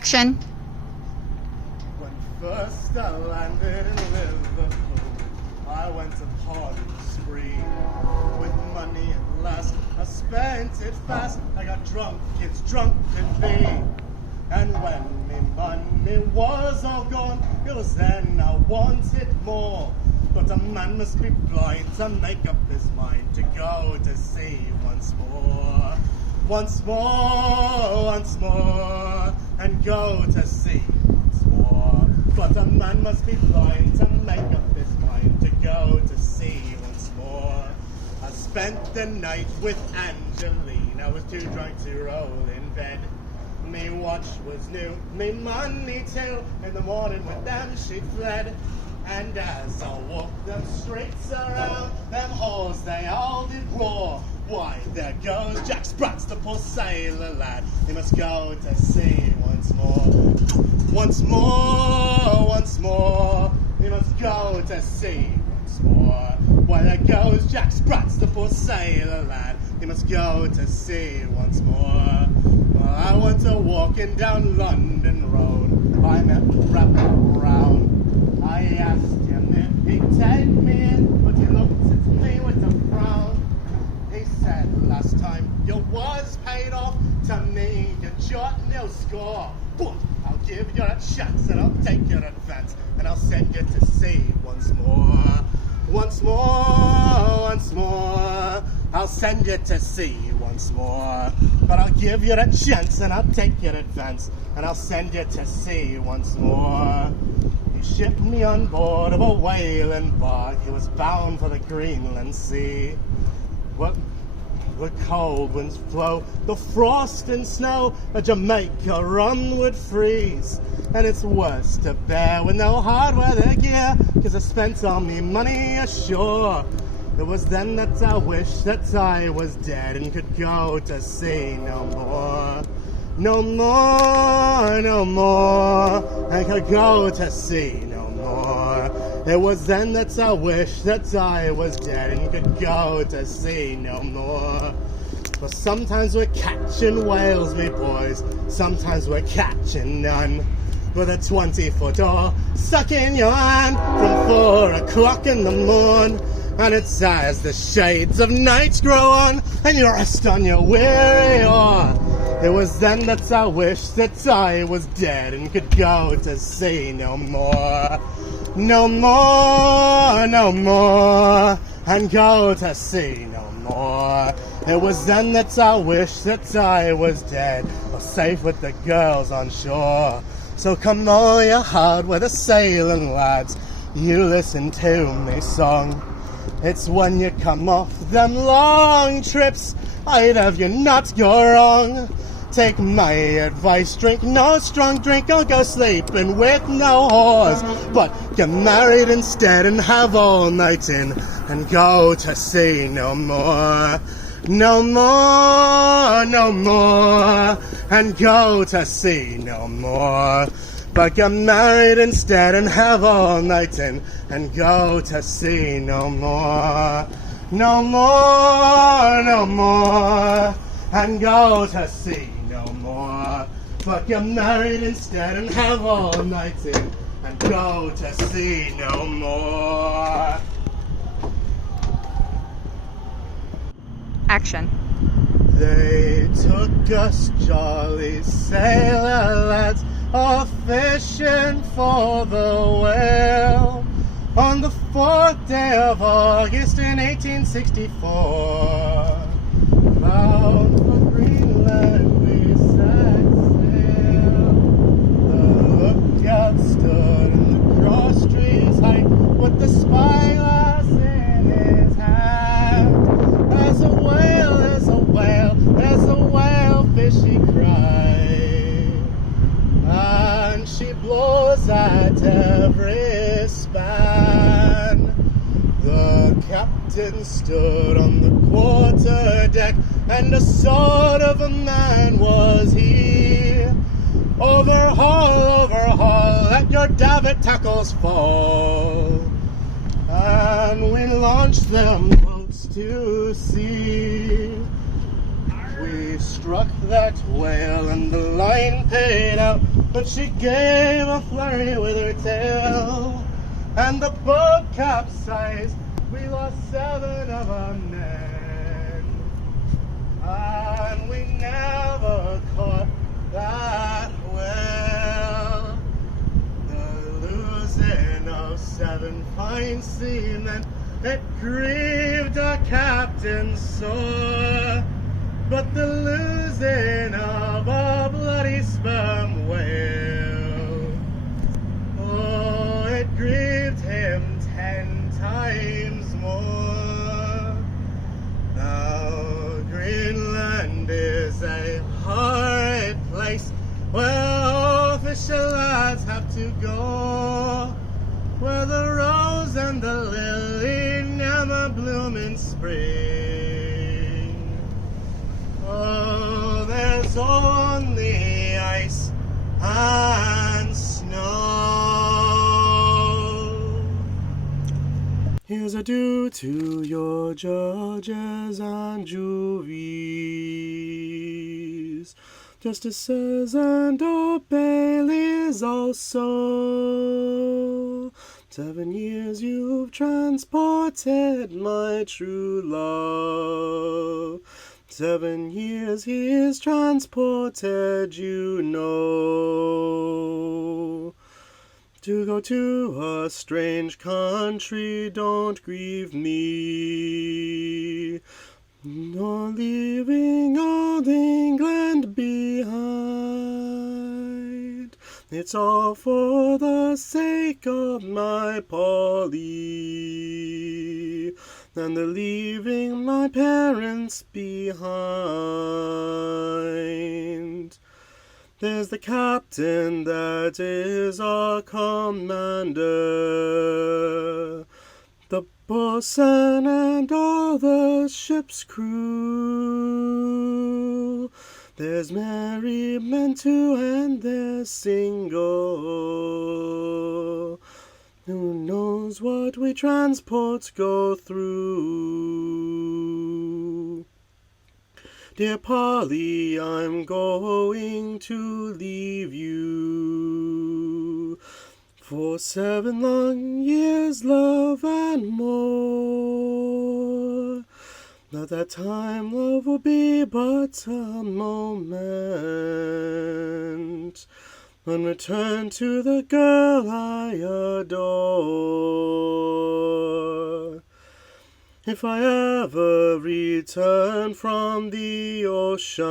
Action. When first I landed in Liverpool, I went to party spree. With money at last, I spent it fast. I got drunk, kids drunk and me. And when me money was all gone, it was then I wanted more. But a man must be blind to make up his mind to go to sea once more. Once more, once more, and go to sea once more. But a man must be blind to make up his mind to go to sea once more. I spent the night with Angeline, I was too drunk to roll in bed. Me watch was new, me money too, in the morning with them she fled. And as I walked them streets around, them whores they all did roar. Why, there goes Jack Sprats, the poor sailor lad. He must go to sea once more. Once more, once more. He must go to sea once more. Why, there goes Jack Sprats, the poor sailor lad. He must go to sea once more. Well, I went a walking down London Road. I met Rapper Brown. I asked him if he'd take me in, but he looked at me with a frown. He said, last time you was paid off, to me you got no score. But I'll give you a chance and I'll take your advance and I'll send you to sea once more. Once more, once more, I'll send you to sea once more. But I'll give you a chance and I'll take your advance and I'll send you to sea once more. He shipped me on board of a whaling bark. He was bound for the Greenland Sea. What the cold winds blow, the frost and snow, a Jamaica run would freeze. And it's worse to bear with no hard weather gear, 'cause I spent all me money ashore. It was then that I wished that I was dead and could go to sea no more. No more, no more, I could go to sea no more. It was then that I wished that I was dead and could go to sea no more. But sometimes we're catching whales, me boys, sometimes we're catching none. With a 20-foot oar stuck in your hand from 4 o'clock in the morn. And it's as the shades of night grow on and you rest on your weary oar. It was then that I wished that I was dead and could go to sea no more. No more, no more, and go to sea no more. It was then that I wished that I was dead or safe with the girls on shore. So come all you hard weather sailing lads, you listen to me song. It's when you come off them long trips, I'd have you not go wrong. Take my advice, drink no strong drink, or go sleeping with no whores. But get married instead and have all night in, and go to sea no more. No more, no more, and go to sea no more. But get married instead and have all night in, and go to sea no more. No more, no more, and go to sea no more. But get married instead and have all night in, and go to sea no more. Action. They took us jolly sailor lads all fishing for the whale on the 4th day of August in 1864. Bound for Greenland we set sail. The lookout stood in the cross trees height with the spyglass in his hand. There's a whale, there's a whale, there's a whale fish, he cried. And she blows at every span. The captain stood on the quarter deck, and a sort of a man was he. Overhaul, overhaul, let your davit tackles fall. And we launched them boats to sea. We struck that whale and the line paid out but she gave a flurry with her tail, and the boat capsized. We lost 7 of our men, and we never caught that whale. The losing of 7 fine seamen, it grieved our captain sore, but the losing of a bloody sperm whale, oh, it grieved him 10 times more. Now Greenland is a horrid place where all fisher lads have to go, where the rose and the lily never bloom in spring. Oh, there's only ice and snow. Here's a due to your judges and juries, justices and Old Baileys also. 7 years you've transported my true love. 7 years he's transported, you know. To go to a strange country, don't grieve me, nor leaving old England behind. It's all for the sake of my Polly, and the leaving my parents behind. There's the captain that is our commander, the boatswain and all the ship's crew. There's merry men too, and they're single. Who knows what we transports go through? Dear Polly, I'm going to leave you for 7 long years, love, and more. At that time, love will be but a moment, when return to the girl I adore. If I ever return from the ocean,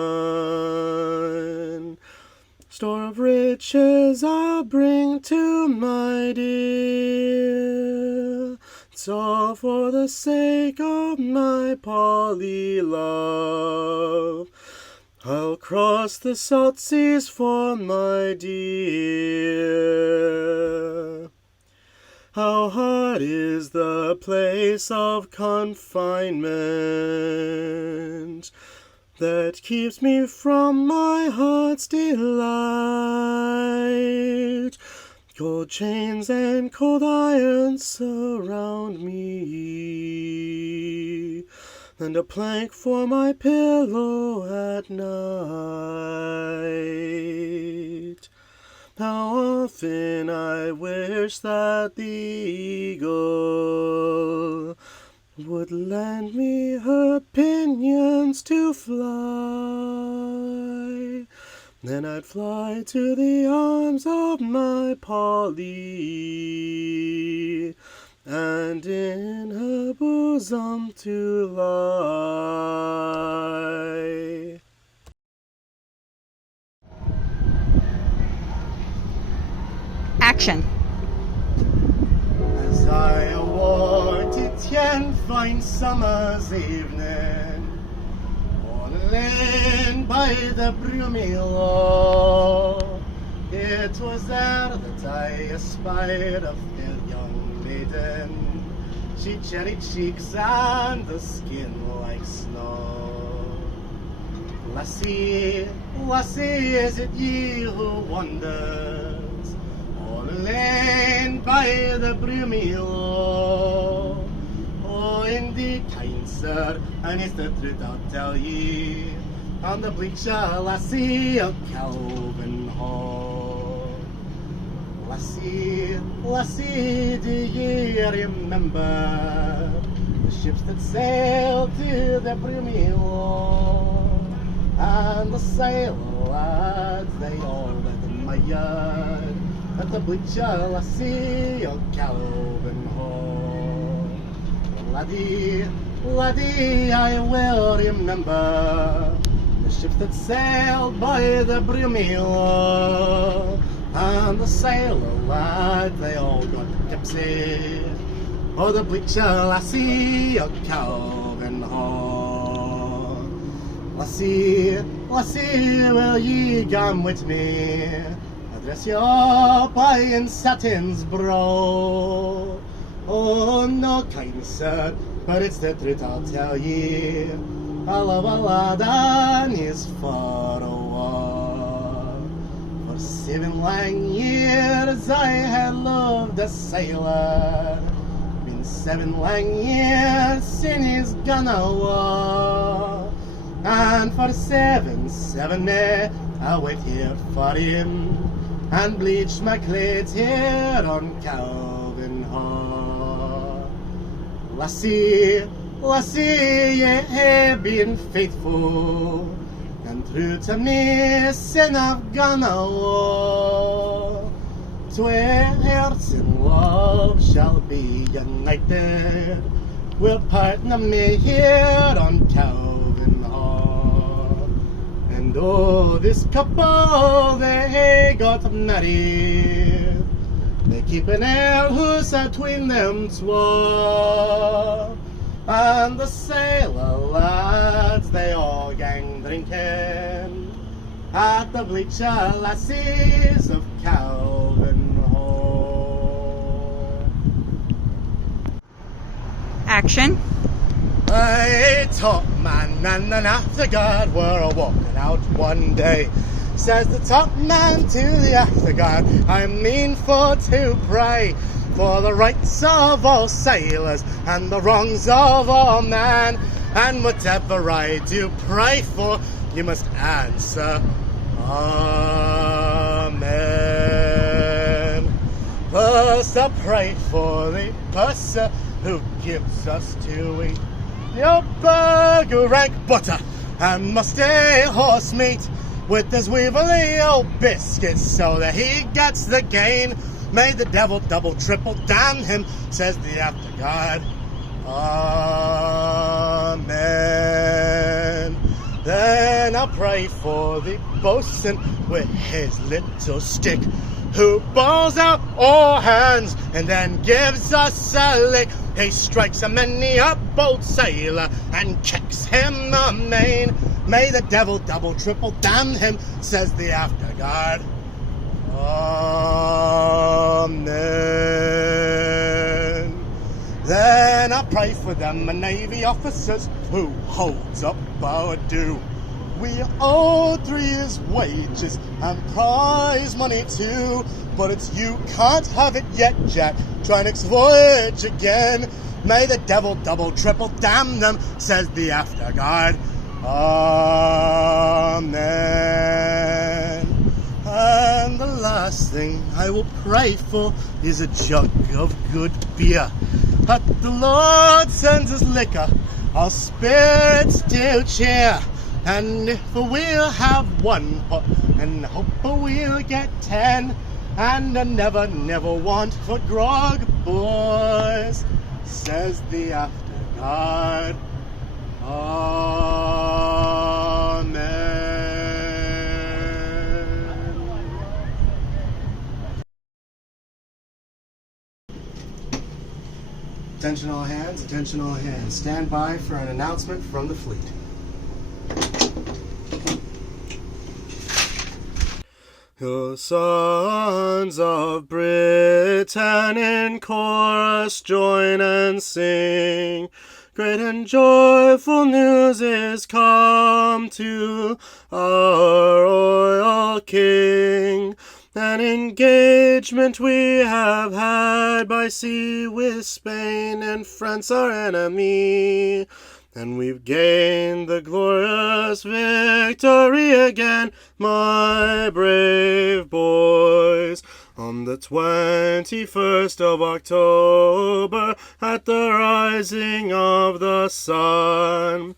store of riches I'll bring to my dear. It's all for the sake of my Polly love. I'll cross the salt seas for my dear. How hard is the place of confinement that keeps me from my heart's delight. Cold chains and cold irons surround me, and a plank for my pillow at night. How often I wish that the eagle would lend me her pinions to fly. Then I'd fly to the arms of my Polly, and in her bosom to lie. Action. As I awoke to 10 fine summer's evening, on land by the broomy law, it was there that I espied a fair young maiden. She cherry cheeks and a skin like snow. Lassie, lassie, is it ye who wanders on land by the broomy law? Oh, indeed, kind sir, and it's the truth I'll tell ye, on the bleak shore lassie of Calvin Hall. lassie, do ye remember the ships that sailed to the Brumilo? And the sailor lads, they all admired at the bleacher lassie of Calvin Hall. Laddie, laddie, I will remember the ships that sailed by the Brumilo. And the sailor lads, they all got tipsy for the bleacher lassie of Calvin Hall. Lassie, lassie, will ye come with me? Dress your pie in satin's brow. Oh, no, kind sir, but it's the truth I'll tell ye. I love a lad and he's far away. For 7 long years I had loved a sailor. Been 7 long years since he's gone away. And for 7 days I wait here for him and bleach my clothes here on Calvin Hall. Lassie, lassie, ye have been faithful and true to me since I've gone away. 2 hearts in love shall be united. We'll partner me here on Calvin Hall. And oh, this couple, they got married. They keep an ale house between them twa. And the sailor lads, they all gang drinking at the bleacher lassies of Calvin Hall. Action. A top man and an afterguard were walking out one day. Says the top man to the afterguard, I mean for to pray for the rights of all sailors and the wrongs of all men. And whatever I do pray for, you must answer, Amen. First I pray for the purser who gives us to eat the old burger rank butter and musty horse meat with his weevilly old biscuits so that he gets the gain. May the devil double triple damn him, says the afterguard. Amen. Then I'll pray for the boatswain with his little stick, who bawls out all hands and then gives us a lick. He strikes a many a bold sailor and kicks him amain. May the devil double triple damn him, says the afterguard. Amen. Then I pray for them a navy officers who holds up our due. We owe 3 years' wages and prize money too, but it's you can't have it yet, Jack. Try next voyage again. May the devil double triple damn them, says the afterguard. Amen. And the last thing I will pray for is a jug of good beer. But the Lord sends us liquor, our spirits do cheer. And if we'll have 1 pot, and hope we'll get 10, and I never, never want for grog, boys, says the afterguard. Amen. Attention all hands, attention all hands. Stand by for an announcement from the fleet. The sons of Britain in chorus join and sing. Great and joyful news is come to our royal king. An engagement we have had by sea with Spain and France our enemy. And we've gained the glorious victory again, my brave boys. On the 21st of October, at the rising of the sun,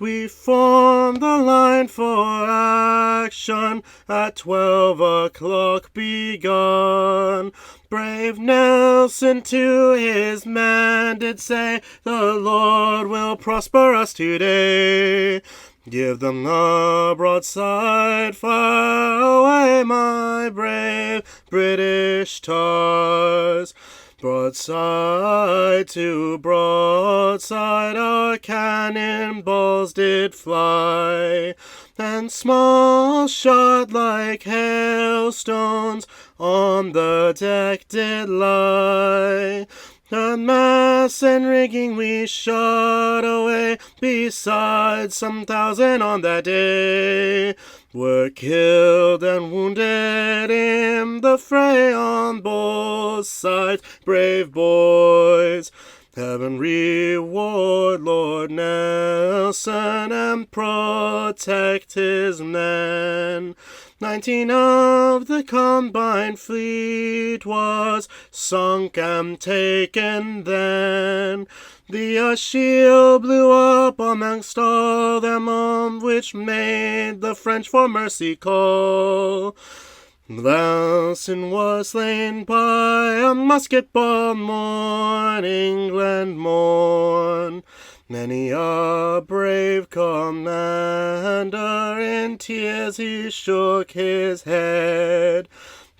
we formed the line for action, at 12 o'clock begun. Brave Nelson to his men did say, the Lord will prosper us today. Give them the broadside, fire away, my brave British tars. Broadside to broadside our cannonballs did fly, and small shot like hailstones on the deck did lie. And masts and rigging we shot away, besides some 1,000 on that day were killed and wounded in the fray on both sides. Brave boys, heaven reward Lord Nelson and protect his men. 19 of the combined fleet was sunk and taken then. The shield blew up amongst all them which made the French for mercy call. Nelson was slain by a musket ball, mourn England mourn. Many a brave commander in tears he shook his head,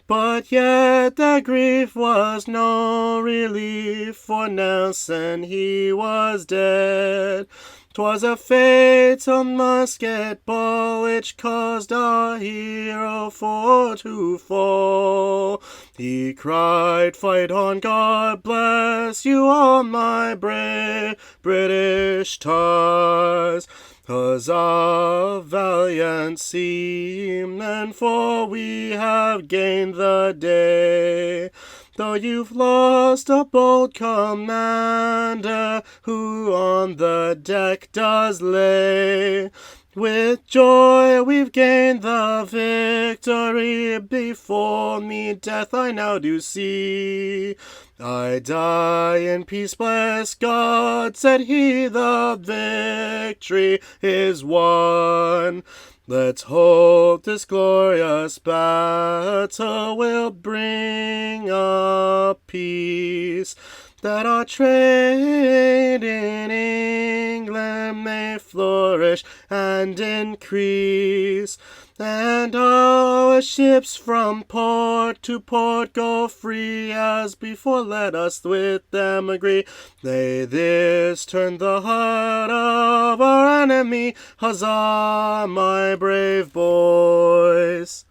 but yet the grief was no relief, for Nelson he was dead. 'Twas a fatal musket ball which caused our hero for to fall. He cried, fight on, God bless you all, my brave British tars. Huzzah, valiant seamen, for we have gained the day. Though you've lost a bold commander, who on the deck does lay, with joy we've gained the victory. Before me death I now do see. I die in peace, bless God, said he, the victory is won. Let's hope this glorious battle will bring a peace, that our trade in England may flourish and increase, and our ships from port to port go free as before. Let us with them agree. May this turn the heart of our enemy. Huzzah, my brave boys.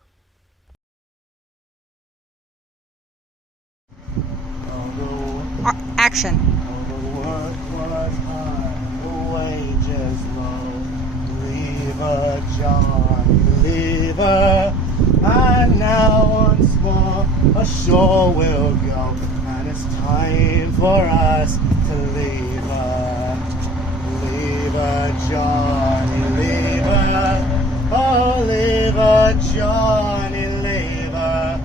Action. The work was hard, the wages low. Lever, John, lever, and now once more ashore we'll go, and it's time for us to leave her. Lever, Johnny, lever, oh lever, Johnny, lever,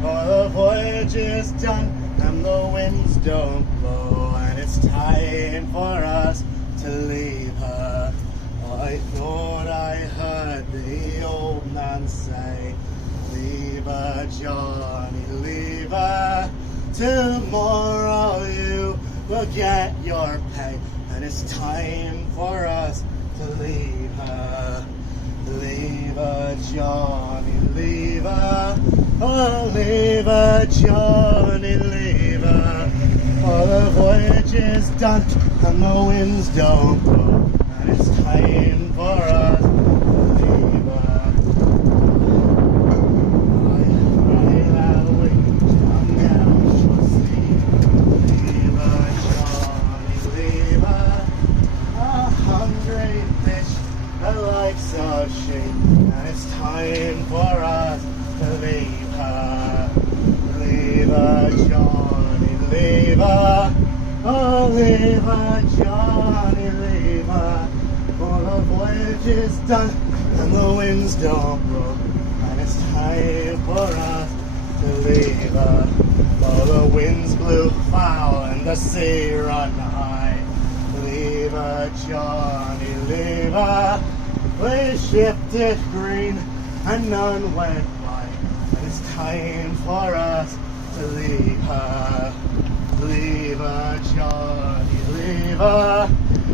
for the voyage is done and the winds don't blow, and it's time for us to leave her. I thought I heard the old man say, leave her, Johnny, leave her. Tomorrow you will get your pay, and it's time for us to leave her. Leave her, Johnny, leave her. Oh, leave her, Johnny, leave her. For the voyage is done and the winds don't blow, and it's time for us to leave her. I pray that we shall never see. Leave her, Johnny, leave her. A hungry fish, the likes of sheep, and it's time for us to leave her. Leave her, Johnny, leave her. Oh, leave her, Johnny, leave her. For the voyage is done and the winds don't blow, and it's time for us to leave her. the sea run high. Leave her, Johnny, leave her. We shipped it green and none went by. And it's time for us to leave her. Leave her, Johnny, leave her.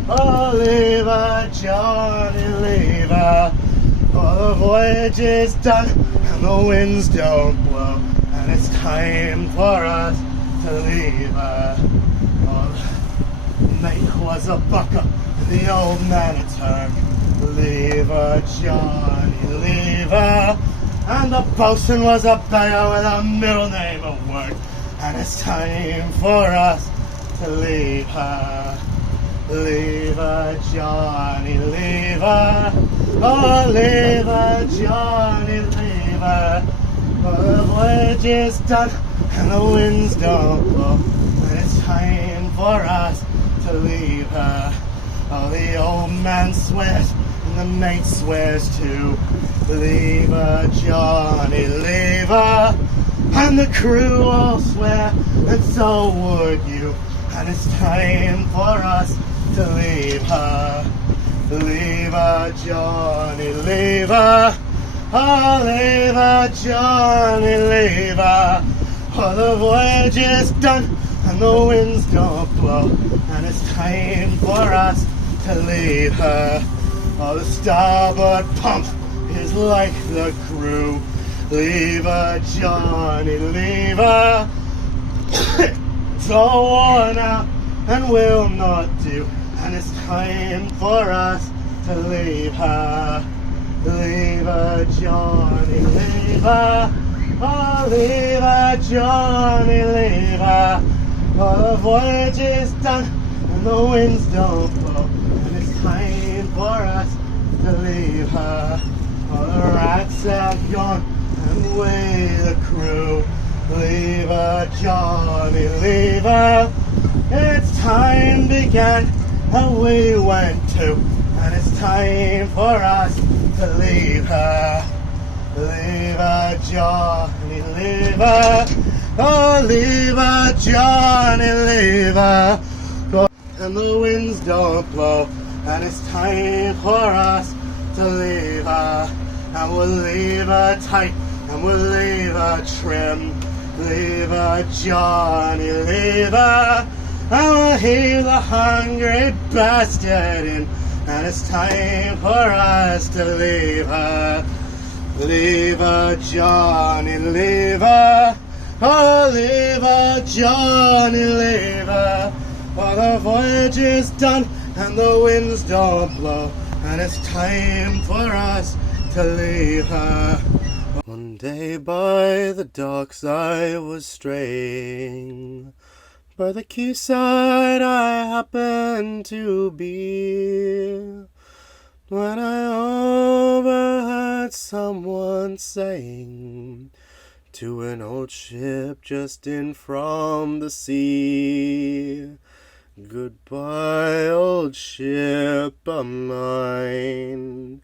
Oh, leave her, Johnny, leave her. Oh, the voyage is done and the winds don't blow. And it's time for us to leave her. Oh, the mate was a bucker and the old man a turk. Leave her, Johnny, leave her. And the boatswain was a beggar with a middle name of work. And it's time for us to leave her. Leave her, Johnny, leave her. Oh, leave her, Johnny, leave her. For the voyage is done and the winds don't blow. And it's time for us to leave her. Oh, the old man swears and the mate swears too. Leave her, Johnny, leave her. And the crew all swear, and so would you. And it's time for us to leave her. Leave her, Johnny, leave her. Oh, leave her, Johnny, leave her. For the voyage is done and the winds don't blow. And it's time for us to leave her. Oh, the starboard pump is like the crew. Leave her, Johnny, leave her. It's all worn out and will not do. And it's time for us to leave her. Leave her, Johnny, leave her. Oh, leave her, Johnny, leave her. For the voyage is done and the winds don't blow. And it's time for us to leave her. Oh, the rats have gone and away the crew. Leave her, Johnny, leave her. It's time began and we went to. And it's time for us to leave her. Leave her, Johnny, leave her. Oh, leave her, Johnny, leave her. And the winds don't blow. And it's time for us to leave her. And we'll leave her tight and we'll leave her trim. Leave her, Johnny, leave her. And we'll heave the hungry bastard in. And it's time for us to leave her. Leave her, Johnny, leave her. Oh, leave her, Johnny, leave her. For the voyage is done and the winds don't blow. And it's time for us to leave her. One day by the docks I was straying. By the quayside I happened to be, when I overheard someone saying to an old ship just in from the sea, "Goodbye, old ship of mine,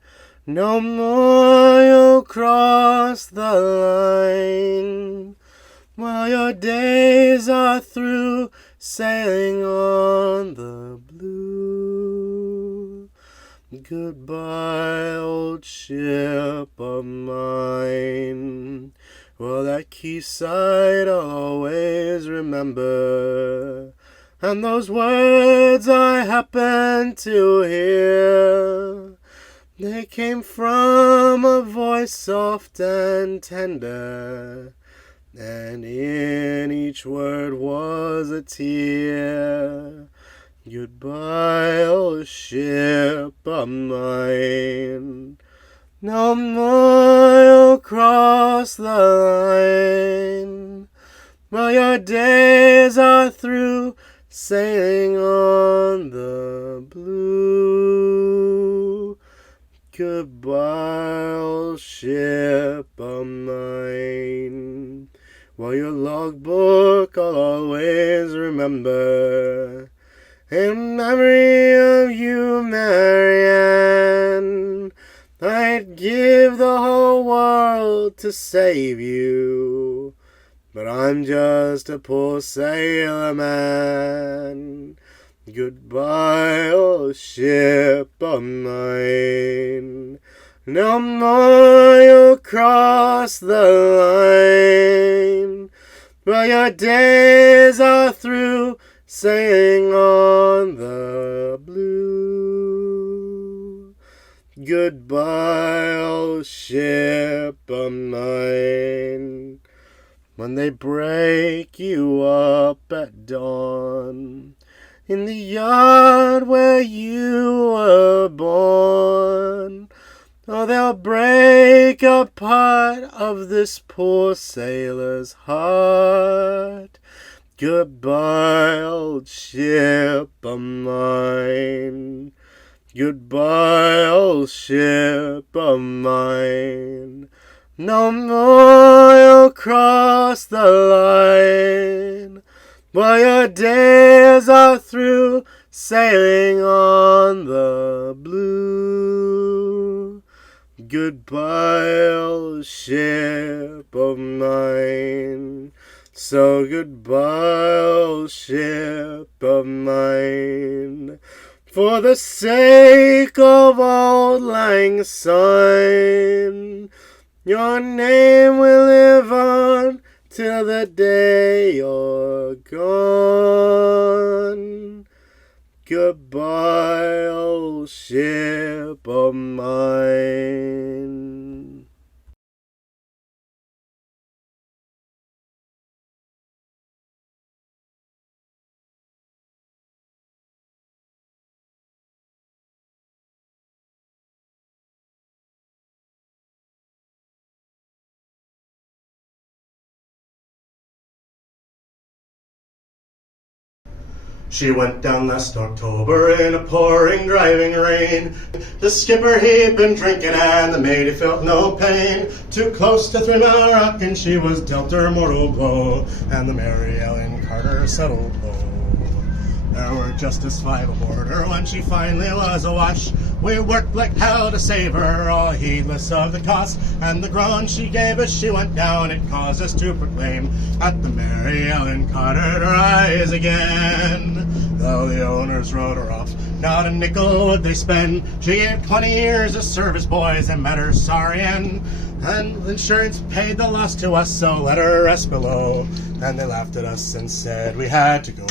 no more you'll cross the line, while your days are through sailing on the blue. Goodbye, old ship of mine." Well, that quayside I'll always remember, and those words I happened to hear, they came from a voice soft and tender, and in each word was a tear. Goodbye, old ship of mine, no more you'll cross the line, while your days are through sailing on the blue. Goodbye, old ship of mine, while your logbook I'll always remember, in memory of you, Marianne. I'd give the whole world to save you, but I'm just a poor sailor man. Goodbye, old ship of mine. No more you'll cross the line, but your days are through sailing on the blue. Goodbye, old ship of mine. When they break you up at dawn in the yard where you were born, oh, they'll break a part of this poor sailor's heart. Goodbye, old ship of mine. Goodbye, old ship of mine. No more you'll cross the line, while your days are through sailing on the blue. Goodbye, old ship of mine. So goodbye, old ship of mine. For the sake of Auld Lang Syne, your name will live on till the day you're gone. Goodbye, old ship of mine. She went down last October in a pouring, driving rain. The skipper, he'd been drinking and the mate, he felt no pain. Too close to Three-Mile Rock and she was dealt her mortal blow, and the Mary Ellen Carter settled low. There were just as five aboard her when she finally was awash. We worked like hell to save her, all heedless of the cost, and the groan she gave as she went down, it caused us to proclaim at the Mary Ellen Carter to rise again. Though the owners wrote her off, not a nickel would they spend. She gave 20 years of service, boys, and met her sorry end. And insurance paid the loss to us, so let her rest below. And they laughed at us and said we had to go.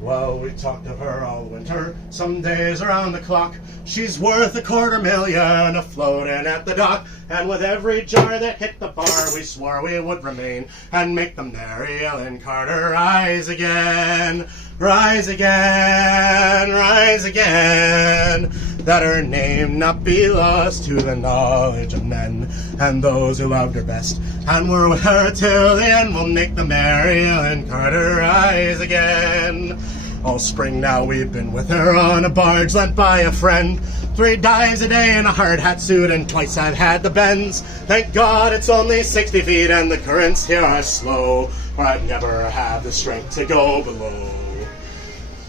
Well, we talked of her all winter, some days around the clock. She's worth $250,000 afloating at the dock. And with every jar that hit the bar, we swore we would remain and make the Mary Ellen Carter rise again. Rise again, rise again, that her name not be lost to the knowledge of men and those who loved her best and were with her till the end. We'll make the Mary Ellen Carter rise again. All spring now we've been with her on a barge lent by a friend. 3 dives a day in a hard hat suit and twice I've had the bends. Thank God it's only 60 feet and the currents here are slow, or I'd never have the strength to go below.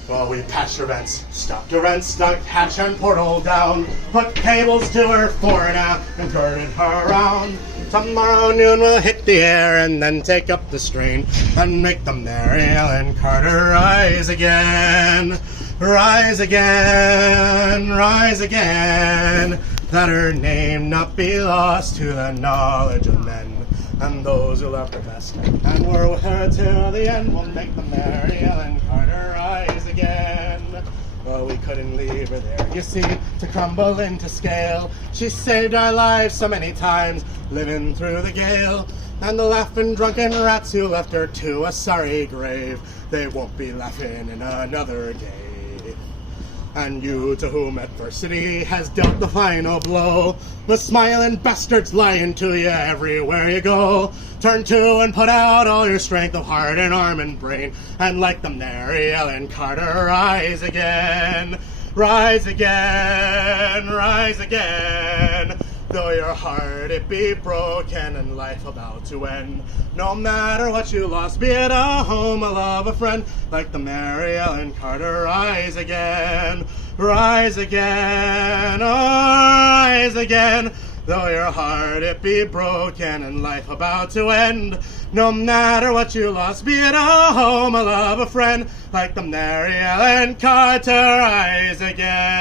Well, we patched her vents, stopped her vents, dug hatch and portal down, put cables to her fore and aft and girded her around. Tomorrow noon we'll hit the air and then take up the strain and make the Mary Ellen Carter rise again. Rise again, rise again, that her name not be lost to the knowledge of men and those who loved her best and were with her till the end. We'll make the Mary Ellen Carter rise again. Well, we couldn't leave her there, you see, to crumble into scale. She saved our lives so many times, living through the gale. And the laughing drunken rats who left her to a sorry grave, they won't be laughing in another day. And you to whom adversity has dealt the final blow, the smiling bastards lying to you everywhere you go, turn to and put out all your strength of heart and arm and brain, and like the Mary Ellen Carter rise again. Rise again, rise again, though your heart it be broken and life about to end. No matter what you lost, be it a home, a love, a friend, like the Mary Ellen Carter rise again. Rise again, oh, rise again, though your heart it be broken and life about to end. No matter what you lost, be it a home, a love, a friend, like the Mary Ellen Carter rise again.